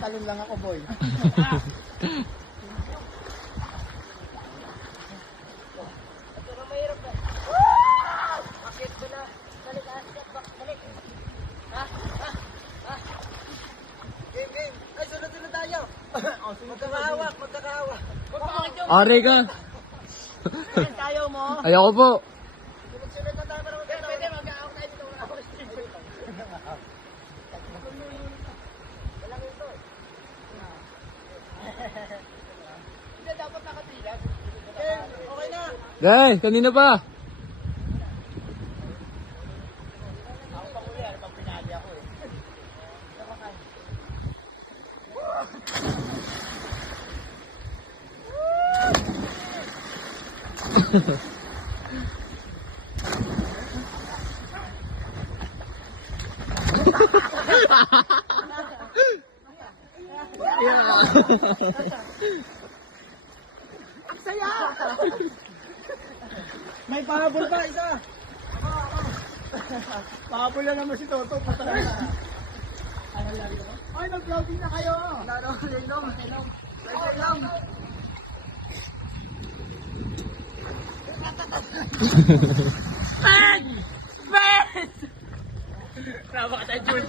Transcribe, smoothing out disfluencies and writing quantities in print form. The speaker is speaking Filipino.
talon lang ako, boy. Pero mahirap na. Bakit ko na? Balik, balik. Ha? Game. Ay, sunod-sunod tayo. Magkakahawak. Bakit yung Are ka. Tayo mo. Ayoko po. Sunod na tayo para magkakahawak. pwede mag-aawak tayo dito. Walang ito. Hindi, dapat nakatilag. Game, okay na. Guys, kanina pa. Ako pa uli, ano pang pinali ako eh. Ang saya! May pahabol pa, isa! Pahabol na naman si Toto. Ay, nag-vlogging na kayo! Ilong. Napakata, Junior.